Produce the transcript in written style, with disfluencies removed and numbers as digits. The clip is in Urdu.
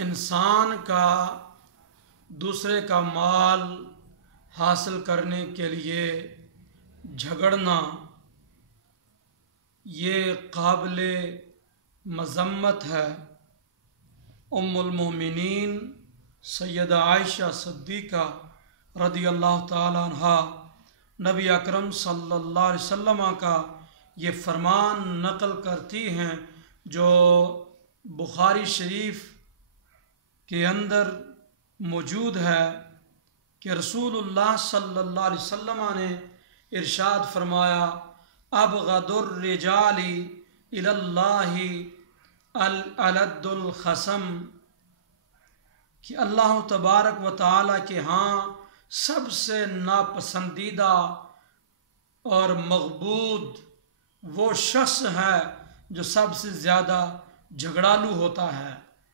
انسان کا دوسرے کا مال حاصل کرنے کے لیے جھگڑنا یہ قابل مذمت ہے۔ ام المومنین سیدہ عائشہ صدیقہ رضی اللہ تعالی عنہا نبی اکرم صلی اللہ علیہ وسلم کا یہ فرمان نقل کرتی ہیں جو بخاری شریف کے اندر موجود ہے کہ رسول اللہ صلی اللہ علیہ وسلم نے ارشاد فرمایا ابغض الرجال الی اللہ الالد الخصم، کہ اللہ تبارک و تعالی کے ہاں سب سے ناپسندیدہ اور مغبوط وہ شخص ہے جو سب سے زیادہ جھگڑالو ہوتا ہے۔